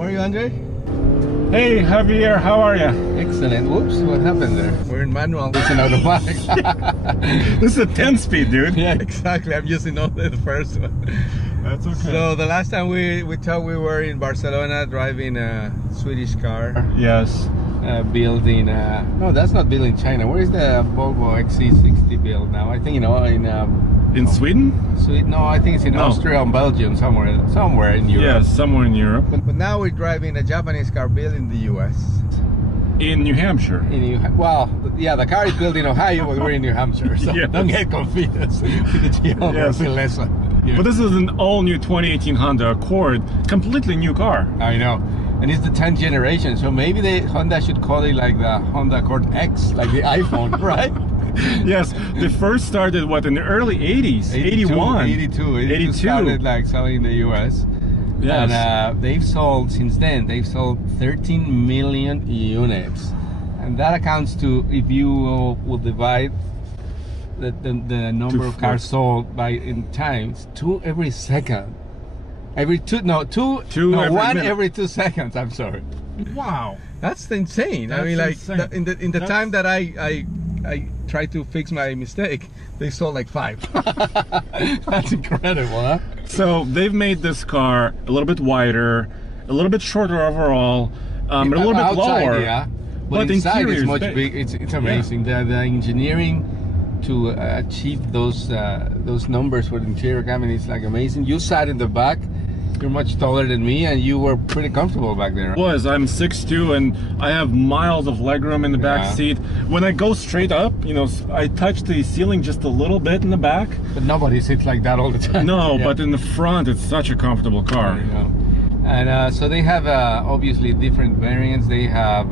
How are you, Andre? Hey, Javier, how are you? Excellent. Whoops, what happened there? We're in manual. It's an automatic. This is a 10-speed, dude. Yeah, exactly. I'm using only the first one. That's okay. So the last time we talked, we were in Barcelona driving a Swedish car. Yes. Built in, no, that's not built in China. Where is the Volvo XC60 built now? I think, you know, in Sweden? Sweden? No, I think it's in Austria and Belgium, somewhere in Europe. Yes, somewhere in Europe. But now we're driving a Japanese car built in the U.S. In New Hampshire. Well, yeah, the car is built in Ohio, but we're in New Hampshire, so yes. Don't get confused with the geography lesson. Yeah. But this is an all-new 2018 Honda Accord, completely new car. I know. And it's the 10th generation, so maybe Honda should call it like the Honda Accord X, like the iPhone, right? Yes, they first started, what, in the early 80s? 82 started like selling in the US. Yes. And they've sold, since then, they've sold 13 million units. And that accounts to, if you will divide the number of cars sold by in times, 2 every second. Every one minute. every 2 seconds. I'm sorry. Wow, that's insane. That's I mean, like insane. in the time that I tried to fix my mistake, they sold like 5. That's incredible, huh? So they've made this car a little bit wider, a little bit shorter overall, a little bit lower. Yeah, but inside it's much big. It's amazing. Yeah. The engineering to achieve those numbers for the interior cabin is like amazing. You sat in the back. You're much taller than me, and you were pretty comfortable back there. I'm 6'2", and I have miles of legroom in the back seat. When I go straight up, you know, I touch the ceiling just a little bit in the back. But nobody sits like that all the time. No, but in the front, it's such a comfortable car. You know. And so they have obviously different variants. They have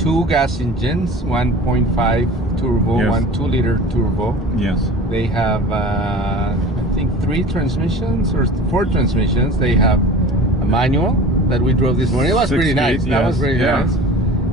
2 gas engines, 1.5 turbo, 1 2-liter turbo. Yes. They have I think 3 transmissions or 4 transmissions. They have a manual that we drove this morning. It was pretty nice. That was pretty nice.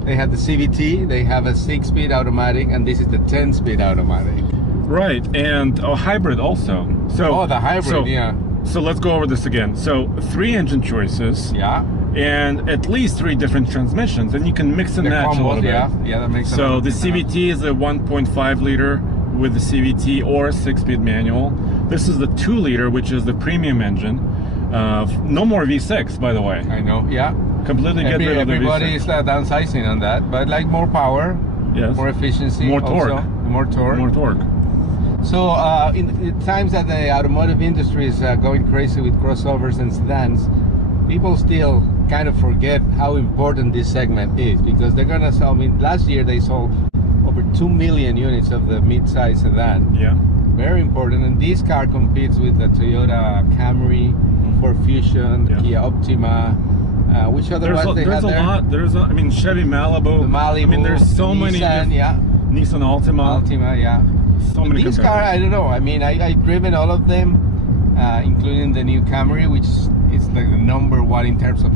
They have the CVT. They have a 6-speed automatic, and this is the 10-speed automatic. Right, and a hybrid also. So the hybrid, yeah. So let's go over this again. So 3 engine choices. Yeah. And at least 3 different transmissions, and you can mix and match a little bit. Yeah, that makes sense. So the CVT is a 1.5 liter with the CVT or a 6-speed manual. This is the 2-liter, which is the premium engine. No more V6, by the way. I know, yeah. Completely get rid of the V6. Everybody is downsizing on that, but like more power, more efficiency, more torque. Also, more torque. More torque. So in times that the automotive industry is going crazy with crossovers and sedans, people still kind of forget how important this segment is, because they're gonna sell. I mean, last year they sold over 2 million units of the mid-size sedan. Yeah. Very important, and this car competes with the Toyota Camry, Ford Fusion, the Kia Optima. Which other ones they have there? There's a lot. I mean, Chevy Malibu. The Malibu. I mean, there's so many. Nissan, Nissan Altima. Altima, yeah. So many. These cars, I don't know. I mean, I've driven all of them, including the new Camry, which is like the #1 in terms of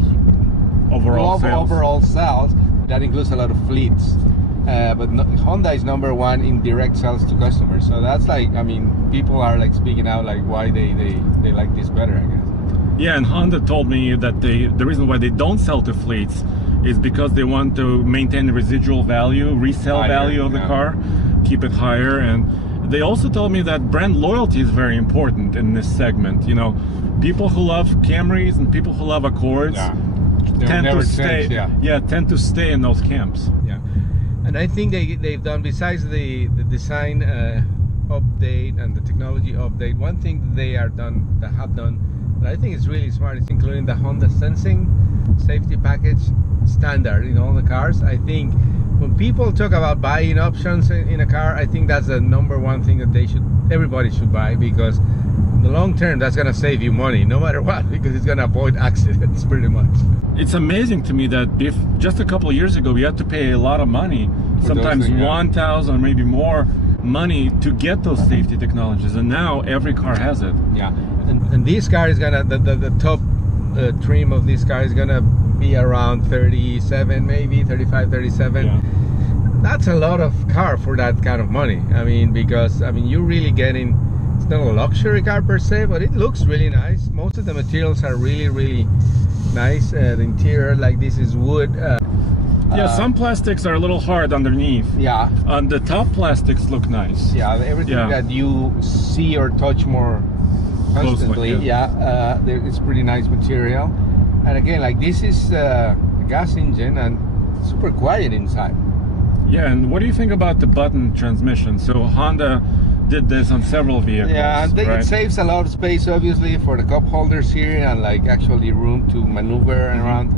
overall sales. That includes a lot of fleets. But Honda is #1 in direct sales to customers. So that's like, I mean, people are like speaking out like why they like this better, I guess. Yeah, and Honda told me that the reason why they don't sell to fleets is because they want to maintain the residual value, resale value of the car, keep it higher. And they also told me that brand loyalty is very important in this segment. You know, people who love Camrys and people who love Accords tend to stay. Tend to stay in those camps. Yeah, and I think they've done, besides the design update and the technology update, one thing that have done that I think is really smart is including the Honda Sensing safety package standard in all the cars. I think when people talk about buying options in a car, I think that's the #1 thing that everybody should buy, because in the long term that's going to save you money no matter what, because it's going to avoid accidents pretty much. It's amazing to me that if just a couple of years ago we had to pay a lot of money, sometimes $1,000 or maybe more money to get those safety technologies, and now every car has it. Yeah, and this car is gonna, the top trim of this car is gonna be around 37, maybe 35, 37. Yeah. That's a lot of car for that kind of money. I mean, because I mean, you're really getting, it's not a luxury car per se, but it looks really nice. Most of the materials are really nice. The interior, like this is wood. Yeah, some plastics are a little hard underneath. Yeah. On the top, plastics look nice. Yeah, everything that you see or touch more constantly. Closely, it's pretty nice material. And again, like this is a gas engine and super quiet inside. Yeah, and what do you think about the button transmission? So Honda did this on several vehicles. Yeah, and right? It saves a lot of space, obviously, for the cup holders here, and like actually room to maneuver around.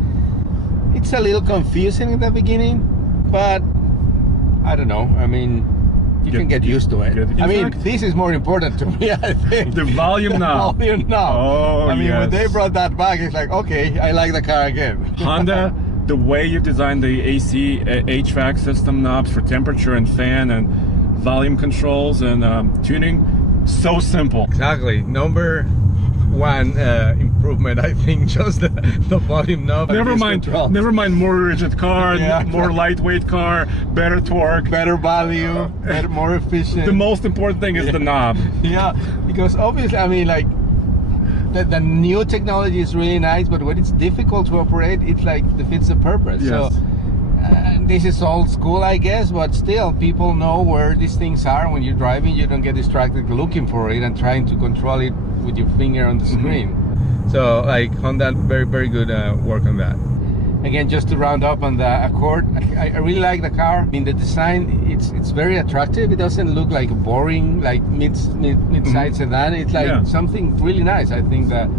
It's a little confusing in the beginning, but I don't know. I mean, you can get used to it. I mean, this is more important to me, I think. The volume knob. The volume knob. Oh, I mean, yes. when they brought that back, it's like, okay, I like the car again. Honda, the way you designed the AC, HVAC system knobs for temperature and fan and volume controls and tuning, so simple. Exactly. Number one improvement, I think, just the volume knob. Never mind more rigid car, more lightweight car, better torque, better value, more efficient. The most important thing is the knob. Yeah, because obviously, I mean, like the new technology is really nice, but when it's difficult to operate, it's like defeats the purpose. Yes. So this is old school, I guess, but still, people know where these things are. When you're driving, you don't get distracted looking for it and trying to control it with your finger on the screen. So like Honda, very, very good work on that. Again, just to round up on the Accord, I really like the car. I mean, the design, it's very attractive. It doesn't look like a boring, like mid-size sedan. It's like something really nice. I think the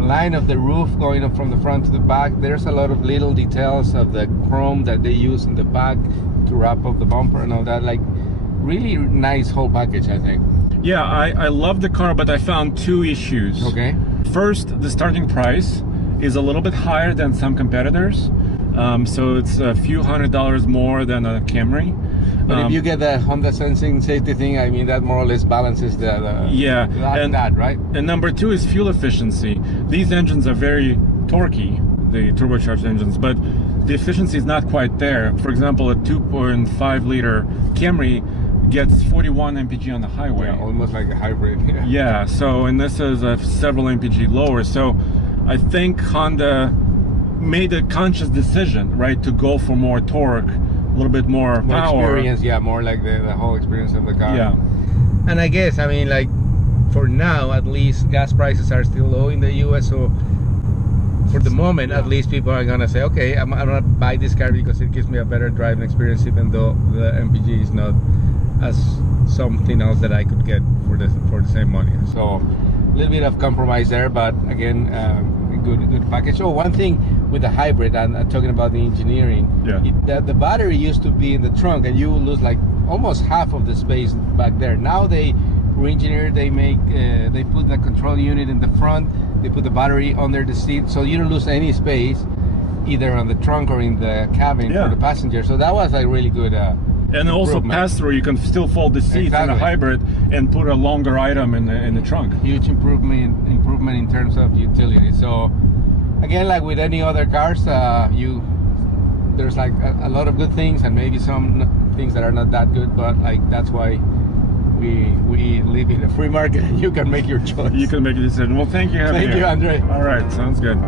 line of the roof going up from the front to the back, there's a lot of little details of the chrome that they use in the back to wrap up the bumper and all that. Like, really nice whole package, I think. Yeah, I love the car, but I found two issues. Okay. First, the starting price is a little bit higher than some competitors. So it's a few $100s more than a Camry. But if you get the Honda sensing safety thing, I mean, that more or less balances the that, right? And number two is fuel efficiency. These engines are very torquey, the turbocharged engines, but the efficiency is not quite there. For example, a 2.5 liter Camry gets 41 mpg on the highway. Yeah, almost like a hybrid. Yeah, so, and this is several mpg lower. So I think Honda made a conscious decision, right, to go for more torque, a little bit more power. Experience, yeah, more like the whole experience of the car. Yeah. And I guess, I mean, like, for now, at least, gas prices are still low in the US, so for the moment, at least, people are gonna say, okay, I'm gonna buy this car because it gives me a better driving experience, even though the MPG is not as something else that I could get for the same money. So a little bit of compromise there, but again, good package. Oh, one thing with the hybrid, and talking about the engineering, the battery used to be in the trunk, and you will lose like almost half of the space back there. Now they re-engineered, they put the control unit in the front, they put the battery under the seat, so you don't lose any space either on the trunk or in the cabin for the passenger. So that was like really good. And also pass through, you can still fold the seats in a hybrid and put a longer item in the trunk. Huge improvement in terms of utility. So again, like with any other cars, there's like a lot of good things and maybe some things that are not that good, but like that's why we live in a free market. You can make your choice. You can make a decision. Well, thank you. Thank you, Andre. All right, sounds good.